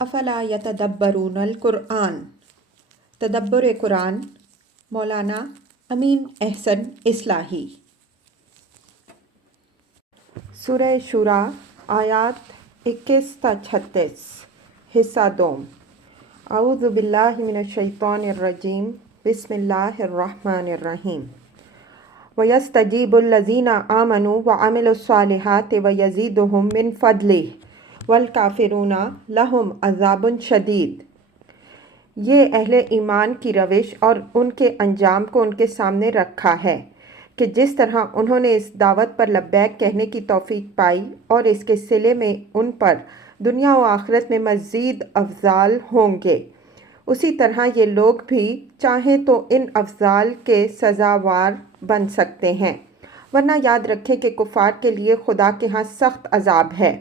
افلا یتدبرون القرآن، تدبر قرآن، مولانا امین احسن اصلاحی۔ سورہ شورا آیات 21 تا 36، حصہ دوم۔ اعوذ باللہ من الشیطان الرجیم، بسم اللہ الرحمن الرحیم۔ وَيَسْتَجِيبُ الَّذِينَ آمَنُوا وَعَمِلُوا الصَّالِحَاتِ وَيَزِيدُهُم مِّن فَضْلِهِ وَالْكَافِرُونَ لَهُمْ عَذَابٌ شَدِيدٌ۔ یہ اہل ایمان کی روش اور ان کے انجام کو ان کے سامنے رکھا ہے کہ جس طرح انہوں نے اس دعوت پر لبیک کہنے کی توفیق پائی اور اس کے صلے میں ان پر دنیا و آخرت میں مزید افضال ہوں گے، اسی طرح یہ لوگ بھی چاہیں تو ان افضال کے سزاوار بن سکتے ہیں، ورنہ یاد رکھیں کہ کفار کے لیے خدا کے ہاں سخت عذاب ہے۔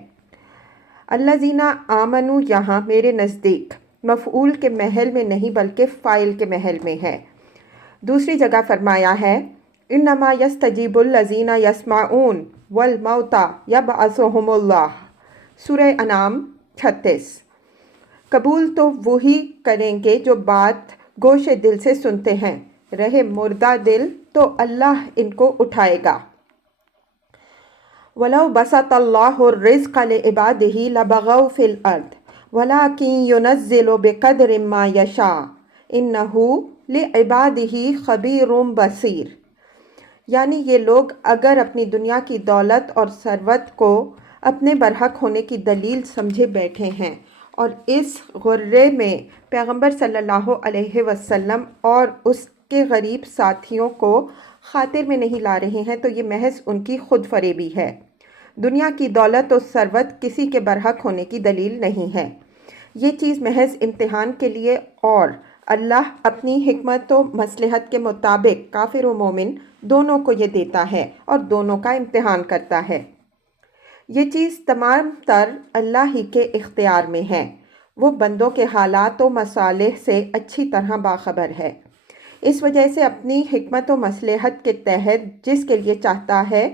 الذین آمنوا یہاں میرے نزدیک مفعول کے محل میں نہیں بلکہ فاعل کے محل میں ہے۔ دوسری جگہ فرمایا ہے انما یستجیب الذین یسمعون والموتى یبعثهم اللہ، سورہ انعام 36۔ قبول تو وہی کریں گے جو بات گوش دل سے سنتے ہیں، رہے مردہ دل تو اللہ ان کو اٹھائے گا۔ وَلَوْ بَسَطَ اللَّهُ الرِّزْقَ لِعِبَادِهِ لَبَغَوْا فِي الْأَرْضِ وَلَٰكِن يُنَزِّلُ بِقَدْرٍ مَّا يَشَاءُ إِنَّهُ لِعِبَادِهِ خَبِيرٌ بَصِيرٌ۔ یعنی یہ لوگ اگر اپنی دنیا کی دولت اور ثروت کو اپنے برحق ہونے کی دلیل سمجھے بیٹھے ہیں اور اس غرے میں پیغمبر صلی اللہ علیہ وسلم اور اس کے غریب ساتھیوں کو خاطر میں نہیں لا رہے ہیں تو یہ محض ان کی خود فریبی ہے۔ دنیا کی دولت و ثروت کسی کے برحق ہونے کی دلیل نہیں ہے، یہ چیز محض امتحان کے لیے، اور اللہ اپنی حکمت و مصلحت کے مطابق کافر و مومن دونوں کو یہ دیتا ہے اور دونوں کا امتحان کرتا ہے۔ یہ چیز تمام تر اللہ ہی کے اختیار میں ہے، وہ بندوں کے حالات و مصالح سے اچھی طرح باخبر ہے۔ اس وجہ سے اپنی حکمت و مصلحت کے تحت جس کے لیے چاہتا ہے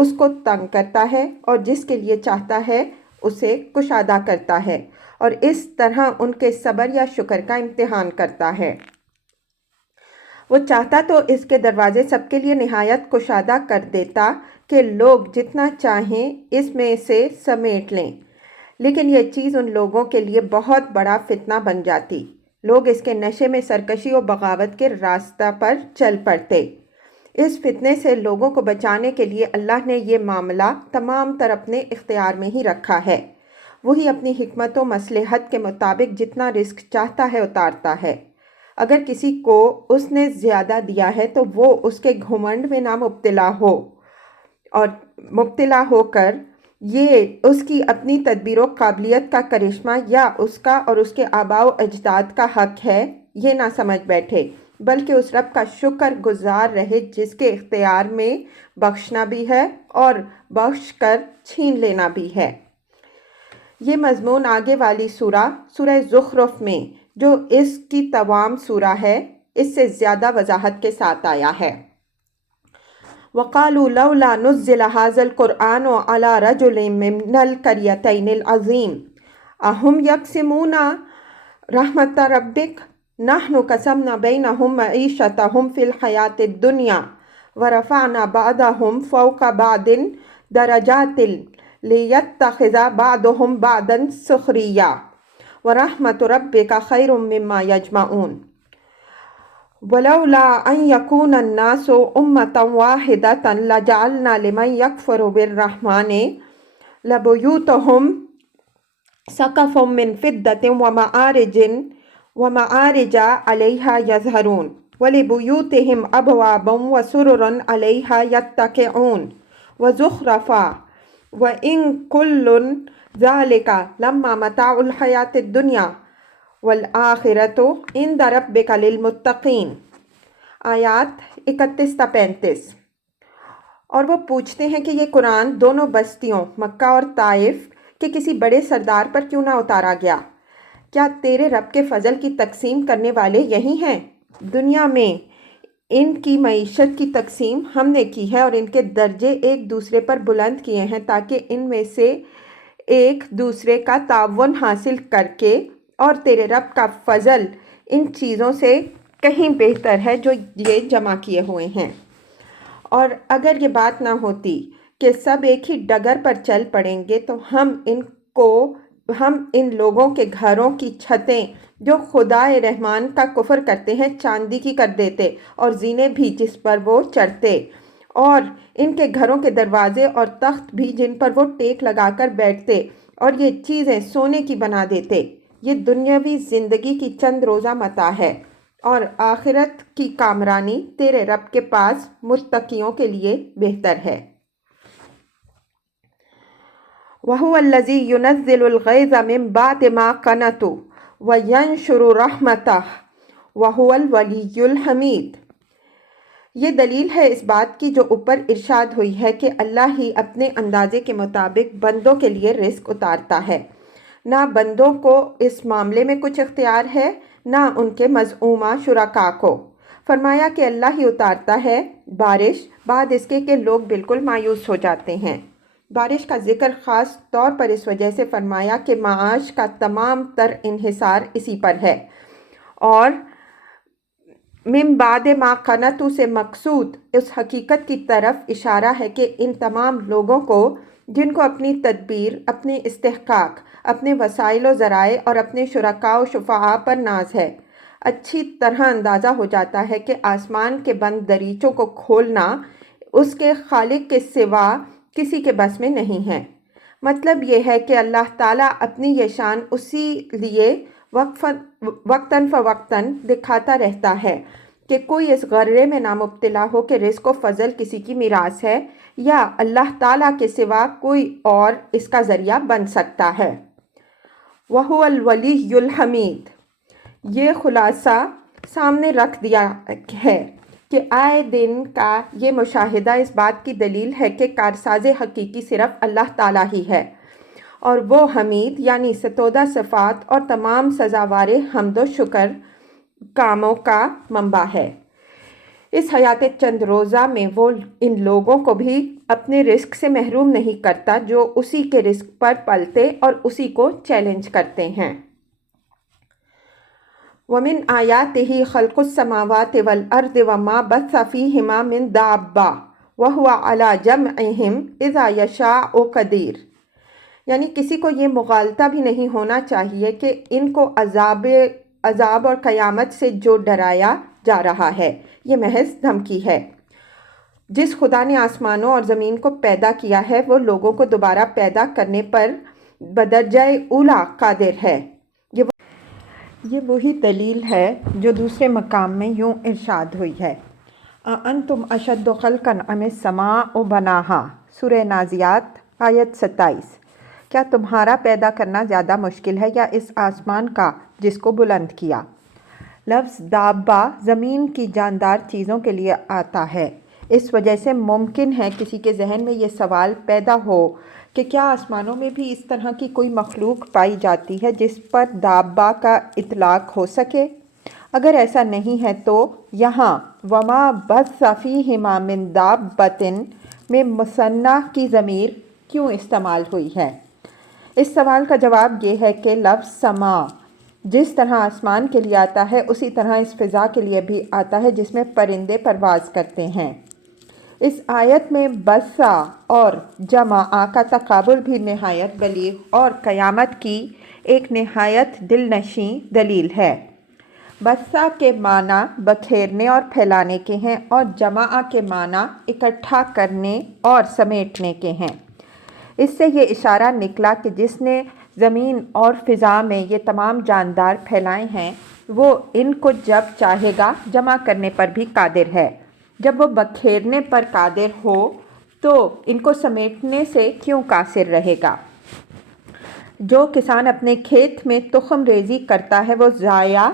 اس کو تنگ کرتا ہے اور جس کے لیے چاہتا ہے اسے کشادہ کرتا ہے، اور اس طرح ان کے صبر یا شکر کا امتحان کرتا ہے۔ وہ چاہتا تو اس کے دروازے سب کے لیے نہایت کشادہ کر دیتا کہ لوگ جتنا چاہیں اس میں سے سمیٹ لیں، لیکن یہ چیز ان لوگوں کے لیے بہت بڑا فتنہ بن جاتی، لوگ اس کے نشے میں سرکشی و بغاوت کے راستہ پر چل پڑتے۔ اس فتنے سے لوگوں کو بچانے کے لیے اللہ نے یہ معاملہ تمام تر اپنے اختیار میں ہی رکھا ہے، وہی اپنی حکمت و مصلحت کے مطابق جتنا رزق چاہتا ہے اتارتا ہے۔ اگر کسی کو اس نے زیادہ دیا ہے تو وہ اس کے گھمنڈ میں نہ مبتلا ہو، اور مبتلا ہو کر یہ اس کی اپنی تدبیر و قابلیت کا کرشمہ یا اس کا اور اس کے آباء و اجداد کا حق ہے یہ نہ سمجھ بیٹھے، بلکہ اس رب کا شکر گزار رہے جس کے اختیار میں بخشنا بھی ہے اور بخش کر چھین لینا بھی ہے۔ یہ مضمون آگے والی سورہ زخرف میں جو اس کی تمام سورہ ہے اس سے زیادہ وضاحت کے ساتھ آیا ہے۔ وَقَالُوا لَوْلَا نُزِّلَ هَٰذَا الْقُرْآنُ عَلَىٰ رَجُلٍ مِّنَ الْقَرْيَتَيْنِ الْعَظِيمِ أَهُمْ يَقْسِمُونَ رَحْمَتَ رَبِّكَ نَحْنُ قَسَمْنَا بَيْنَهُم مَّعِيشَتَهُمْ فِي الْحَيَاةِ الدُّنْيَا وَرَفَعْنَا بَعْضَهُمْ فَوْقَ بَعْضٍ دَرَجَاتٍ لِيَتَّخِذَ بَعْضُهُم بَعْضًا سُخْرِيًّا وَرَحْمَتُ رَبِّكَ خَيْرٌ مِّمَّا يَجْمَعُونَ۔ وَلَوْلَا أَن يَكُونَ النَّاسُ أُمَّةً وَاحِدَةً لَجَعَلْنَا لِمَن يَكْفُرُ بِالرَّحْمَٰنِ لَبُيُوتَهُمْ سَقْفًا مِّن فِضَّةٍ وَمَعَارِجَ عَلَيْهَا يَظْهَرُونَ وَلِبُيُوتِهِمْ أَبْوَابًا وَسُرُرًا عَلَيْهَا يَتَّكِئُونَ وَزُخْرُفًا وَإِن كُلُّ ذَلِكَ لَمَّا مَتَاعُ الْحَيَاةِ الدُّنْيَا وَالْآخِرَةُ عِندَ رَبِّكَ لِلْمُتَّقِينَ۔ آیات 31 تا 35۔ اور وہ پوچھتے ہیں کہ یہ قرآن دونوں بستیوں مکہ اور طائف کے کسی بڑے سردار پر کیوں نہ اتارا گیا؟ کیا تیرے رب کے فضل کی تقسیم کرنے والے یہی ہیں؟ دنیا میں ان کی معیشت کی تقسیم ہم نے کی ہے اور ان کے درجے ایک دوسرے پر بلند کیے ہیں تاکہ ان میں سے ایک دوسرے کا تعاون حاصل کر کے، اور تیرے رب کا فضل ان چیزوں سے کہیں بہتر ہے جو یہ جمع کیے ہوئے ہیں۔ اور اگر یہ بات نہ ہوتی کہ سب ایک ہی ڈگر پر چل پڑیں گے تو ہم ان لوگوں کے گھروں کی چھتیں جو خدائے رحمان کا کفر کرتے ہیں چاندی کی کر دیتے، اور زینے بھی جس پر وہ چڑھتے، اور ان کے گھروں کے دروازے اور تخت بھی جن پر وہ ٹیک لگا کر بیٹھتے، اور یہ چیزیں سونے کی بنا دیتے۔ یہ دنیاوی زندگی کی چند روزہ متاع ہے، اور آخرت کی کامرانی تیرے رب کے پاس متقیوں کے لیے بہتر ہے۔ وَهُوَ الَّذِي يُنَزِّلُ الْغَيْظَ مِن بَعْدِ مَا قَنَطُوا وَيَنشُرُ رَحْمَتَهُ وَهُوَ الْوَلِيُّ الْحَمِيدُ۔ یہ دلیل ہے اس بات کی جو اوپر ارشاد ہوئی ہے کہ اللہ ہی اپنے اندازے کے مطابق بندوں کے لیے رزق اتارتا ہے، نہ بندوں کو اس معاملے میں کچھ اختیار ہے نہ ان کے مزعومہ شرکاء کو۔ فرمایا کہ اللہ ہی اتارتا ہے بارش بعد اس کے کہ لوگ بالکل مایوس ہو جاتے ہیں۔ بارش کا ذکر خاص طور پر اس وجہ سے فرمایا کہ معاش کا تمام تر انحصار اسی پر ہے، اور من بعد ما قنطوا سے مقصود اس حقیقت کی طرف اشارہ ہے کہ ان تمام لوگوں کو جن کو اپنی تدبیر، اپنے استحقاق، اپنے وسائل و ذرائع اور اپنے شرکاء و شفعاء پر ناز ہے، اچھی طرح اندازہ ہو جاتا ہے کہ آسمان کے بند دریچوں کو کھولنا اس کے خالق کے سوا کسی کے بس میں نہیں ہے۔ مطلب یہ ہے کہ اللہ تعالیٰ اپنی یہ شان اسی لیے وقتاً فوقتاً دکھاتا رہتا ہے کہ کوئی اس غرے میں نہ مبتلا ہو کہ رزق و فضل کسی کی میراث ہے یا اللہ تعالیٰ کے سوا کوئی اور اس کا ذریعہ بن سکتا ہے۔ وَهُوَ الْوَلِيُّ الْحَمِيدُ۔ یہ خلاصہ سامنے رکھ دیا ہے کہ آئے دن کا یہ مشاہدہ اس بات کی دلیل ہے کہ کارساز حقیقی صرف اللہ تعالیٰ ہی ہے، اور وہ حمید یعنی ستودہ صفات اور تمام سزاوار حمد و شکر کاموں کا منبع ہے۔ اس حیات چند روزہ میں وہ ان لوگوں کو بھی اپنے رزق سے محروم نہیں کرتا جو اسی کے رزق پر پلتے اور اسی کو چیلنج کرتے ہیں۔ وَمِنْ آيَاتِهِ خَلْقُ السَّمَاوَاتِ وَالْأَرْضِ وَمَا بَثَّ فِيهِمَا مِنْ دَابَّةٍ وَهُوَ عَلَى جَمْعِهِمْ إِذَا يَشَاءُ قَدِيرٌ۔ یعنی کسی کو یہ مغالطہ بھی نہیں ہونا چاہیے کہ ان کو عذاب اور قیامت سے جو ڈرایا جا رہا ہے یہ محض دھمکی ہے۔ جس خدا نے آسمانوں اور زمین کو پیدا کیا ہے وہ لوگوں کو دوبارہ پیدا کرنے پر بدرجہ اولیٰ قادر ہے۔ یہ وہی دلیل ہے جو دوسرے مقام میں یوں ارشاد ہوئی ہے، أَأَنْتُمْ أَشَدُّ خَلْقًا أَمِ السَّمَاءُ بَنَاهَا، سورہ نازعات آیت 27۔ کیا تمہارا پیدا کرنا زیادہ مشکل ہے یا اس آسمان کا جس کو بلند کیا؟ لفظ دابہ زمین کی جاندار چیزوں کے لیے آتا ہے، اس وجہ سے ممکن ہے کسی کے ذہن میں یہ سوال پیدا ہو کہ کیا آسمانوں میں بھی اس طرح کی کوئی مخلوق پائی جاتی ہے جس پر دابہ کا اطلاق ہو سکے؟ اگر ایسا نہیں ہے تو یہاں وَمَا بَثَّ فِيهِمَا مِن دَابَّةٍ میں مثنیٰ کی ضمیر کیوں استعمال ہوئی ہے؟ اس سوال کا جواب یہ ہے کہ لفظ سما جس طرح آسمان کے لیے آتا ہے اسی طرح اس فضا کے لیے بھی آتا ہے جس میں پرندے پرواز کرتے ہیں۔ اس آیت میں بسا اور جمع کا تقابل بھی نہایت بلیغ اور قیامت کی ایک نہایت دل نشیں دلیل ہے۔ بسا کے معنی بکھیرنے اور پھیلانے کے ہیں اور جمع کے معنی اکٹھا کرنے اور سمیٹنے کے ہیں۔ اس سے یہ اشارہ نکلا کہ جس نے زمین اور فضا میں یہ تمام جاندار پھیلائے ہیں وہ ان کو جب چاہے گا جمع کرنے پر بھی قادر ہے۔ جب وہ بکھیرنے پر قادر ہو تو ان کو سمیٹنے سے کیوں قاصر رہے گا؟ جو کسان اپنے کھیت میں تخم ریزی کرتا ہے وہ ضائع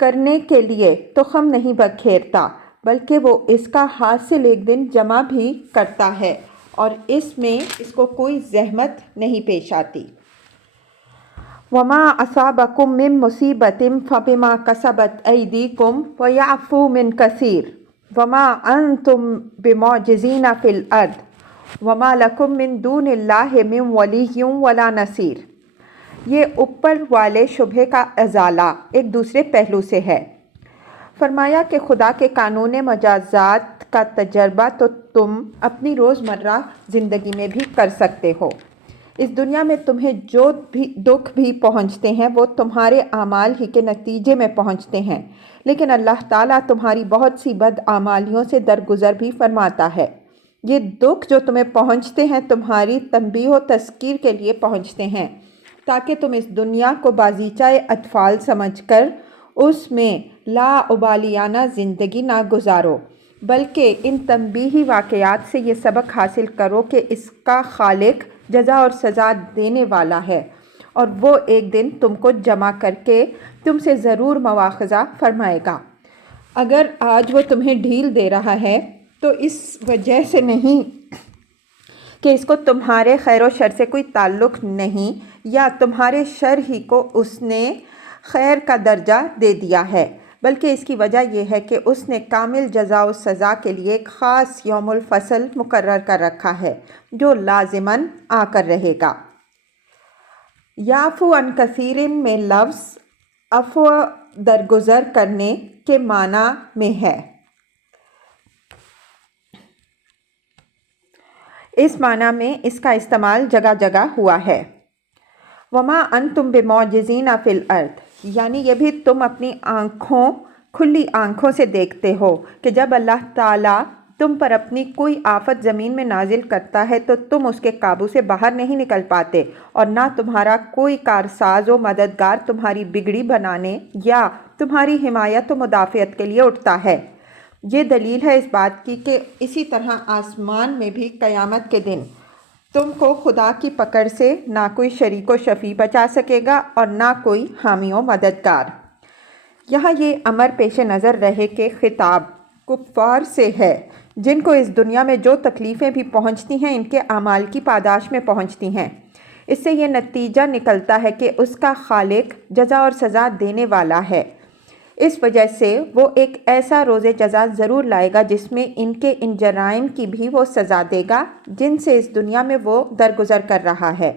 کرنے کے لیے تخم نہیں بکھیرتا بلکہ وہ اس کا حاصل ایک دن جمع بھی کرتا ہے اور اس میں اس کو کوئی زحمت نہیں پیش آتی۔ وَمَا أَصَابَكُم مِّن مُّصِيبَةٍ فَبِمَا كَسَبَتْ أَيْدِيكُمْ وَيَعْفُو مِنْ كَثِيرٍ وَمَا أَنْتُمْ بِمُعْجِزِينَ فِي الْأَرْضِ وما لکم من دون اللہ من ولی ولا نصیر۔ یہ اوپر والے شبہ کا ازالہ ایک دوسرے پہلو سے ہے۔ فرمایا کہ خدا کے قانون مجازات کا تجربہ تو تم اپنی روزمرہ زندگی میں بھی کر سکتے ہو۔ اس دنیا میں تمہیں جو بھی دکھ بھی پہنچتے ہیں وہ تمہارے اعمال ہی کے نتیجے میں پہنچتے ہیں، لیکن اللہ تعالیٰ تمہاری بہت سی بد اعمالیوں سے درگزر بھی فرماتا ہے۔ یہ دکھ جو تمہیں پہنچتے ہیں تمہاری تنبیہ و تذکیر کے لیے پہنچتے ہیں، تاکہ تم اس دنیا کو بازیچہ اطفال سمجھ کر اس میں لا ابالیانہ زندگی نہ گزارو، بلکہ ان تنبیہی واقعات سے یہ سبق حاصل کرو کہ اس کا خالق جزا اور سزا دینے والا ہے، اور وہ ایک دن تم کو جمع کر کے تم سے ضرور مواخذہ فرمائے گا۔ اگر آج وہ تمہیں ڈھیل دے رہا ہے تو اس وجہ سے نہیں کہ اس کو تمہارے خیر و شر سے کوئی تعلق نہیں، یا تمہارے شر ہی کو اس نے خیر کا درجہ دے دیا ہے، بلکہ اس کی وجہ یہ ہے کہ اس نے کامل جزا و سزا کے لیے ایک خاص یوم الفصل مقرر کر رکھا ہے جو لازماً آ کر رہے گا۔ یعفو عن کثیر میں لفظ عفو درگزر کرنے کے معنی میں ہے۔ اس معنی میں اس کا استعمال جگہ جگہ ہوا ہے۔ وما انتم بمعجزین فی الارض، یعنی یہ بھی تم اپنی کھلی آنکھوں سے دیکھتے ہو کہ جب اللہ تعالیٰ تم پر اپنی کوئی آفت زمین میں نازل کرتا ہے تو تم اس کے قابو سے باہر نہیں نکل پاتے، اور نہ تمہارا کوئی کارساز و مددگار تمہاری بگڑی بنانے یا تمہاری حمایت و مدافعت کے لیے اٹھتا ہے۔ یہ دلیل ہے اس بات کی کہ اسی طرح آسمان میں بھی قیامت کے دن تم کو خدا کی پکڑ سے نہ کوئی شریک و شفیع بچا سکے گا اور نہ کوئی حامی و مددگار۔ یہاں یہ امر پیش نظر رہے کہ خطاب کفار سے ہے، جن کو اس دنیا میں جو تکلیفیں بھی پہنچتی ہیں ان کے اعمال کی پاداش میں پہنچتی ہیں۔ اس سے یہ نتیجہ نکلتا ہے کہ اس کا خالق جزا اور سزا دینے والا ہے۔ اس وجہ سے وہ ایک ایسا روز جزا ضرور لائے گا جس میں ان کے ان جرائم کی بھی وہ سزا دے گا جن سے اس دنیا میں وہ درگزر کر رہا ہے۔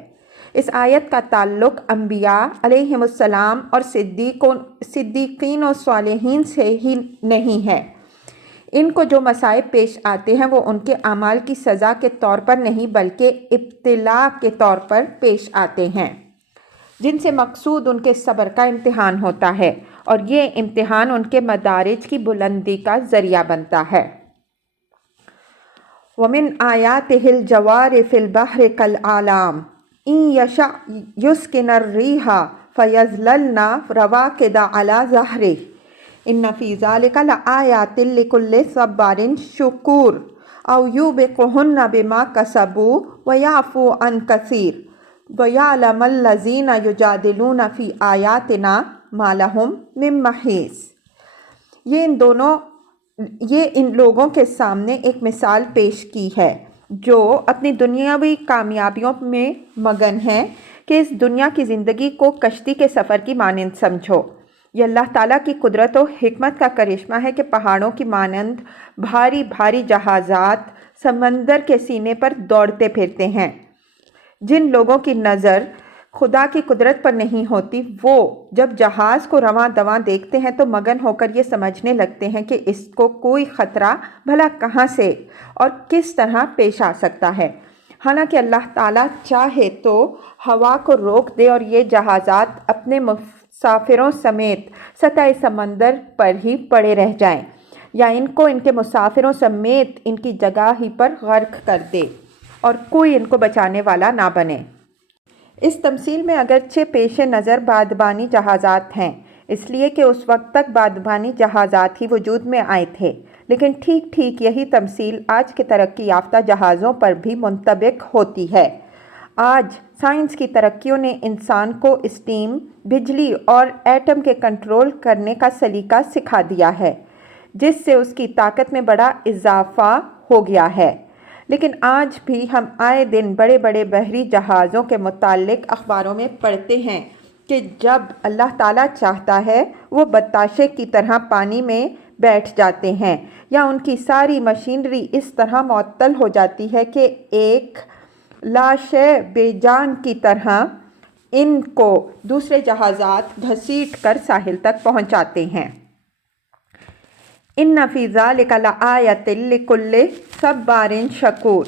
اس آیت کا تعلق انبیاء علیہم السلام اور صدیقین و صالحین سے ہی نہیں ہے۔ ان کو جو مصائب پیش آتے ہیں وہ ان کے اعمال کی سزا کے طور پر نہیں بلکہ ابتلاء کے طور پر پیش آتے ہیں، جن سے مقصود ان کے صبر کا امتحان ہوتا ہے، اور یہ امتحان ان کے مدارج کی بلندی کا ذریعہ بنتا ہے۔ وَمِنْ آيَاتِهِ الْجَوَارِ فِي الْبَحْرِ كَالْأَعْلَامِ إِنْ يَشَأْ يُسْكِنِ الرِّيحَ فَيَظْلَلْنَ رَوَاكِدَ عَلَى ظَهْرِهِ إِنَّ فِي ذَلِكَ لَآيَاتٍ لِكُلِّ صَبَّارٍ شَكُورٍ أَوْ يُوبِقْهُنَّ بِمَا كَسَبُوا وَيَعْفُو عَنْ كَثِيرٍ وَيَعْلَمَ الَّذِينَ يُجَادِلُونَ فِي آيَاتِنَا مَا لَهُم مِّن مَّحِيصٍ۔ یہ ان لوگوں کے سامنے ایک مثال پیش کی ہے جو اپنی دنیاوی کامیابیوں میں مگن ہیں کہ اس دنیا کی زندگی کو کشتی کے سفر کی مانند سمجھو۔ یہ اللہ تعالیٰ کی قدرت و حکمت کا کرشمہ ہے کہ پہاڑوں کی مانند بھاری بھاری جہازات سمندر کے سینے پر دوڑتے پھرتے ہیں۔ جن لوگوں کی نظر خدا کی قدرت پر نہیں ہوتی وہ جب جہاز کو رواں دواں دیکھتے ہیں تو مگن ہو کر یہ سمجھنے لگتے ہیں کہ اس کو کوئی خطرہ بھلا کہاں سے اور کس طرح پیش آ سکتا ہے، حالانکہ اللہ تعالیٰ چاہے تو ہوا کو روک دے اور یہ جہازات اپنے مسافروں سمیت سطح سمندر پر ہی پڑے رہ جائیں، یا ان کو ان کے مسافروں سمیت ان کی جگہ ہی پر غرق کر دے اور کوئی ان کو بچانے والا نہ بنے۔ اس تمثیل میں اگرچہ پیش نظر بادبانی جہازات ہیں، اس لیے کہ اس وقت تک بادبانی جہازات ہی وجود میں آئے تھے، لیکن ٹھیک ٹھیک یہی تمثیل آج کے ترقی یافتہ جہازوں پر بھی منطبق ہوتی ہے۔ آج سائنس کی ترقیوں نے انسان کو اسٹیم، بجلی اور ایٹم کے کنٹرول کرنے کا سلیقہ سکھا دیا ہے، جس سے اس کی طاقت میں بڑا اضافہ ہو گیا ہے، لیکن آج بھی ہم آئے دن بڑے بڑے بحری جہازوں کے متعلق اخباروں میں پڑھتے ہیں کہ جب اللہ تعالیٰ چاہتا ہے وہ بتاشے کی طرح پانی میں بیٹھ جاتے ہیں، یا ان کی ساری مشینری اس طرح معطل ہو جاتی ہے کہ ایک لاشے بے جان کی طرح ان کو دوسرے جہازات گھسیٹ کر ساحل تک پہنچاتے ہیں۔ ان فی ذلک لآیۃ لکل صبار شکور،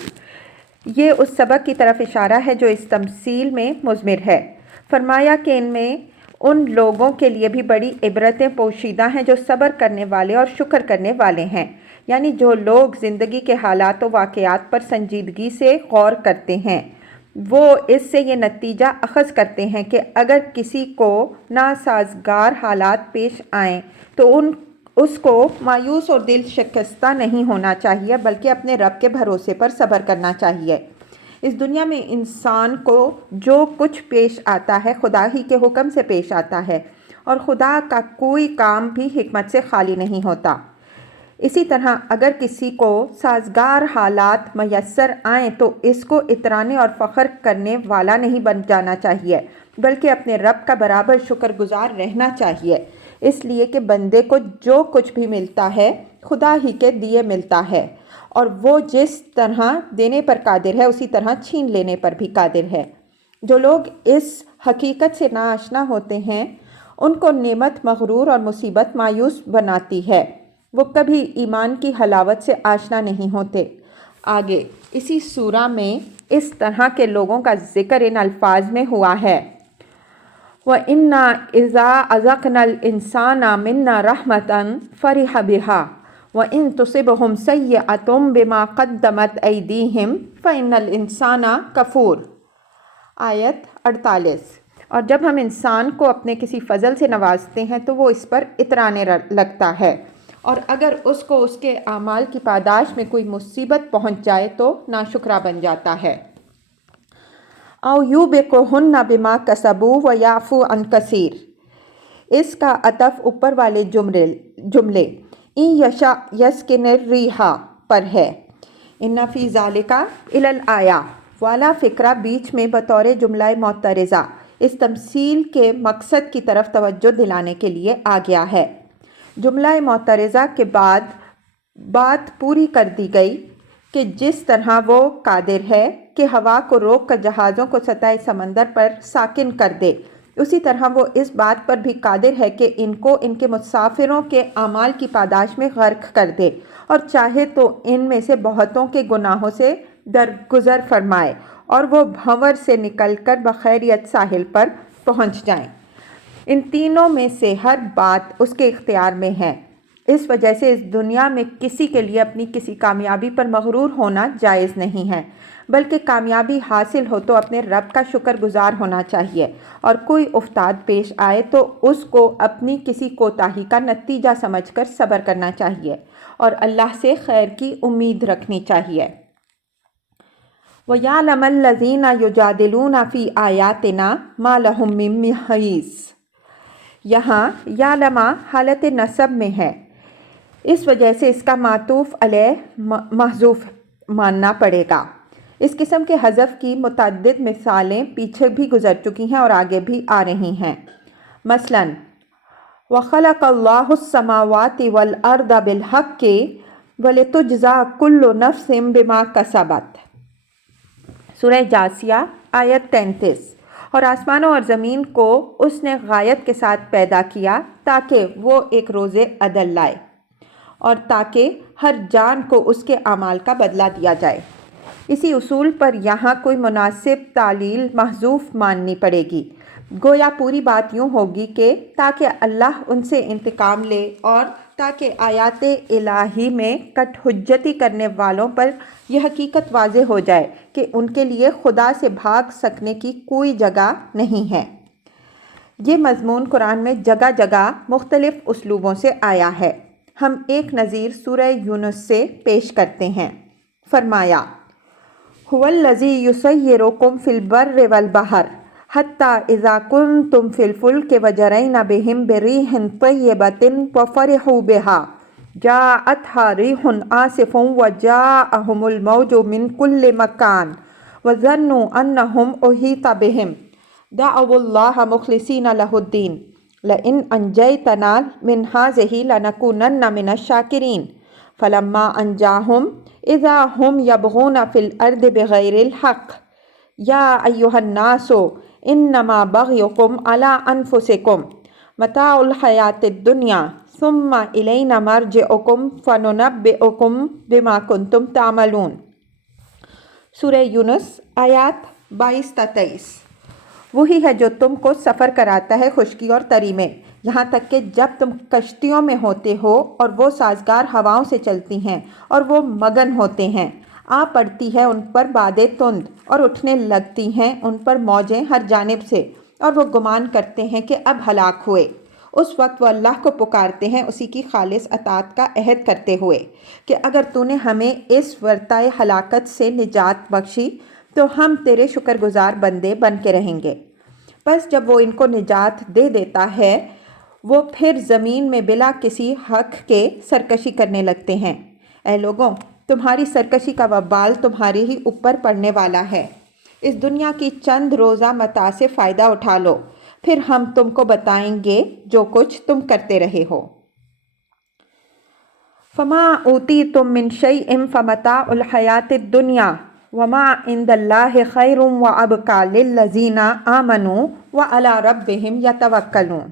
یہ اس سبق کی طرف اشارہ ہے جو اس تمثیل میں مضمر ہے۔ فرمایا کہ ان میں ان لوگوں کے لیے بھی بڑی عبرتیں پوشیدہ ہیں جو صبر کرنے والے اور شکر کرنے والے ہیں، یعنی جو لوگ زندگی کے حالات و واقعات پر سنجیدگی سے غور کرتے ہیں، وہ اس سے یہ نتیجہ اخذ کرتے ہیں کہ اگر کسی کو ناسازگار حالات پیش آئیں تو اس کو مایوس اور دل شکستہ نہیں ہونا چاہیے، بلکہ اپنے رب کے بھروسے پر صبر کرنا چاہیے۔ اس دنیا میں انسان کو جو کچھ پیش آتا ہے خدا ہی کے حکم سے پیش آتا ہے، اور خدا کا کوئی کام بھی حکمت سے خالی نہیں ہوتا۔ اسی طرح اگر کسی کو سازگار حالات میسر آئیں تو اس کو اترانے اور فخر کرنے والا نہیں بن جانا چاہیے، بلکہ اپنے رب کا برابر شکر گزار رہنا چاہیے، اس لیے کہ بندے کو جو کچھ بھی ملتا ہے خدا ہی کے دیے ملتا ہے، اور وہ جس طرح دینے پر قادر ہے اسی طرح چھین لینے پر بھی قادر ہے۔ جو لوگ اس حقیقت سے ناآشنا ہوتے ہیں ان کو نعمت مغرور اور مصیبت مایوس بناتی ہے، وہ کبھی ایمان کی حلاوت سے آشنا نہیں ہوتے۔ آگے اسی سورہ میں اس طرح کے لوگوں کا ذکر ان الفاظ میں ہوا ہے، وَإِنَّا إِذَا أَذَقْنَا الْإِنسَانَ مِنَّا رَحْمَةً فَرِحَ بِهَا وَإِن تُصِبْهُمْ سَيِّئَةٌ بِمَا قَدَّمَتْ أَيْدِيهِمْ فَإِنَّ الْإِنسَانَ كَفُورٌ۔ آیت 48۔ اور جب ہم انسان کو اپنے کسی فضل سے نوازتے ہیں تو وہ اس پر اترانے لگتا ہے، اور اگر اس کو اس کے اعمال کی پاداش میں کوئی مصیبت پہنچ جائے تو ناشکرا بن جاتا ہے۔ او یوبقہن بما کسبوا ویعفو عن کثیر، اس کا عطف اوپر والے جملے ان یشاء یسکن الریحا پر ہے۔ ان فی ذالک الی الآیہ والا فقرہ بیچ میں بطور جملہ معترضہ اس تمثیل کے مقصد کی طرف توجہ دلانے کے لیے آ گیا ہے۔ جملہ معترضہ کے بعد بات پوری کر دی گئی کہ جس طرح وہ قادر ہے کہ ہوا کو روک کر جہازوں کو سطح سمندر پر ساکن کر دے، اسی طرح وہ اس بات پر بھی قادر ہے کہ ان کو ان کے مسافروں کے اعمال کی پاداش میں غرق کر دے، اور چاہے تو ان میں سے بہتوں کے گناہوں سے درگزر فرمائے اور وہ بھنور سے نکل کر بخیریت ساحل پر پہنچ جائیں۔ ان تینوں میں سے ہر بات اس کے اختیار میں ہے، اس وجہ سے اس دنیا میں کسی کے لیے اپنی کسی کامیابی پر مغرور ہونا جائز نہیں ہے، بلکہ کامیابی حاصل ہو تو اپنے رب کا شکر گزار ہونا چاہیے، اور کوئی افتاد پیش آئے تو اس کو اپنی کسی کوتاہی کا نتیجہ سمجھ کر صبر کرنا چاہیے اور اللہ سے خیر کی امید رکھنی چاہیے۔ وَيَعْلَمَ الَّذِينَ يُجَادِلُونَ فِي آيَاتِنَا مَا لَهُم مِّن مَّحِيصٍ، یہاں یعلم حالت نصب میں ہے، اس وجہ سے اس کا معطوف علیہ محذوف ماننا پڑے گا۔ اس قسم کے حذف کی متعدد مثالیں پیچھے بھی گزر چکی ہیں اور آگے بھی آ رہی ہیں۔ مثلاً وَخَلَقَ اللَّهُ السَّمَاوَاتِ وَالْأَرْضَ بِالْحَقِّ وَلِتُجْزَىٰ كُلُّ نَفْسٍ بِمَا كَسَبَتْ، سورہ جاثیہ آیت 33۔ اور آسمانوں اور زمین کو اس نے غایت کے ساتھ پیدا کیا تاکہ وہ ایک روز عدل لائے، اور تاکہ ہر جان کو اس کے اعمال کا بدلہ دیا جائے۔ اسی اصول پر یہاں کوئی مناسب تعلیل محذوف ماننی پڑے گی، گویا پوری بات یوں ہوگی کہ تاکہ اللہ ان سے انتقام لے اور تاکہ آیات الہی میں کٹ حجتی کرنے والوں پر یہ حقیقت واضح ہو جائے کہ ان کے لیے خدا سے بھاگ سکنے کی کوئی جگہ نہیں ہے۔ یہ مضمون قرآن میں جگہ جگہ مختلف اسلوبوں سے آیا ہے۔ ہم ایک نظیر سورہ یونس سے پیش کرتے ہیں۔ فرمایا هُوَ الَّذِي يُسَيِّرُكُمْ فِي الْبَرِّ وَالْبَحْرِ حَتَّى إِذَا كُنْتُمْ فِي الْفُلْكِ وَجَرَيْنَ بِهِمْ بِرِيحٍ طَيِّبَةٍ وَفَرِحُوا بِهَا جَاءَتْهَا رِيحٌ عَاصِفٌ وَجَاءَهُمُ الْمَوْجُ مِنْ كُلِّ مَكَانٍ وَظَنُّوا أَنَّهُمْ أُحِيطَ بِهِمْ دَعَوُا اللَّهَ مُخْلِصِينَ لَهُ الدِّينَ لئن انجیتنا من هذه لنکونن من الشاکرین فلما انجاهم اذا هم یبغون فی الارض بغیر الحق یا ایها الناس انما بغیکم علی انفسکم متاع الحیات الدنیا ثم الینا مرجعکم فننبئکم بما کنتم تعملون۔ سورہ یونس آیات 22 تا 23۔ وہی ہے جو تم کو سفر کراتا ہے خشکی اور تری میں، یہاں تک کہ جب تم کشتیوں میں ہوتے ہو اور وہ سازگار ہواؤں سے چلتی ہیں اور وہ مگن ہوتے ہیں، آ پڑتی ہے ان پر بادیں تند اور اٹھنے لگتی ہیں ان پر موجیں ہر جانب سے، اور وہ گمان کرتے ہیں کہ اب ہلاک ہوئے۔ اس وقت وہ اللہ کو پکارتے ہیں اسی کی خالص اطاعت کا عہد کرتے ہوئے کہ اگر تو نے ہمیں اس ورطۂ ہلاکت سے نجات بخشی تو ہم تیرے شکر گزار بندے بن کے رہیں گے۔ بس جب وہ ان کو نجات دے دیتا ہے وہ پھر زمین میں بلا کسی حق کے سرکشی کرنے لگتے ہیں۔ اے لوگوں، تمہاری سرکشی کا وبال تمہارے ہی اوپر پڑنے والا ہے۔ اس دنیا کی چند روزہ متاع سے فائدہ اٹھا لو، پھر ہم تم کو بتائیں گے جو کچھ تم کرتے رہے ہو۔ فما اوتیتم من شیء فمتاع الحیاۃ الدنیا وما عند اللہ خیر وابقیٰ للذین آمنوا وعلی ربہم یتوکلون۔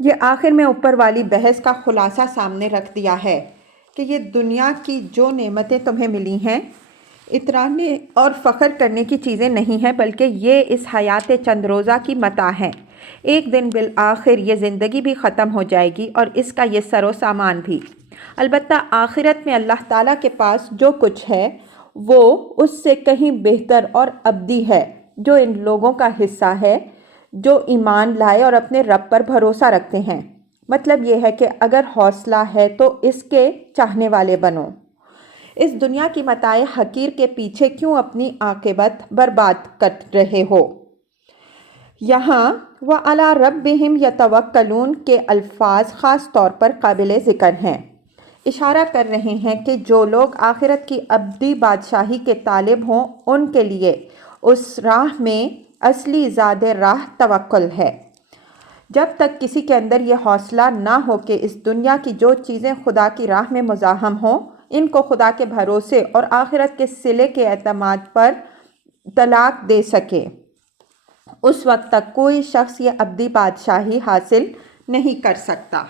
یہ آخر میں اوپر والی بحث کا خلاصہ سامنے رکھ دیا ہے کہ یہ دنیا کی جو نعمتیں تمہیں ملی ہیں اترانے اور فخر کرنے کی چیزیں نہیں ہیں، بلکہ یہ اس حیات چند روزہ کی متاع ہیں۔ ایک دن بالآخر یہ زندگی بھی ختم ہو جائے گی اور اس کا یہ سر و سامان بھی۔ البتہ آخرت میں اللہ تعالیٰ کے پاس جو کچھ ہے وہ اس سے کہیں بہتر اور ابدی ہے، جو ان لوگوں کا حصہ ہے جو ایمان لائے اور اپنے رب پر بھروسہ رکھتے ہیں۔ مطلب یہ ہے کہ اگر حوصلہ ہے تو اس کے چاہنے والے بنو۔ اس دنیا کی متاع حقیر کے پیچھے کیوں اپنی عاقبت برباد کر رہے ہو؟ یہاں وَعَلَىٰ رَبِّهِمْ يَتَوَكَّلُونَ کے الفاظ خاص طور پر قابل ذکر ہیں، اشارہ کر رہے ہیں کہ جو لوگ آخرت کی ابدی بادشاہی کے طالب ہوں ان کے لیے اس راہ میں اصلی زاد راہ توکل ہے۔ جب تک کسی کے اندر یہ حوصلہ نہ ہو کہ اس دنیا کی جو چیزیں خدا کی راہ میں مزاحم ہوں ان کو خدا کے بھروسے اور آخرت کے صلے کے اعتماد پر طلاق دے سکے، اس وقت تک کوئی شخص یہ ابدی بادشاہی حاصل نہیں کر سکتا۔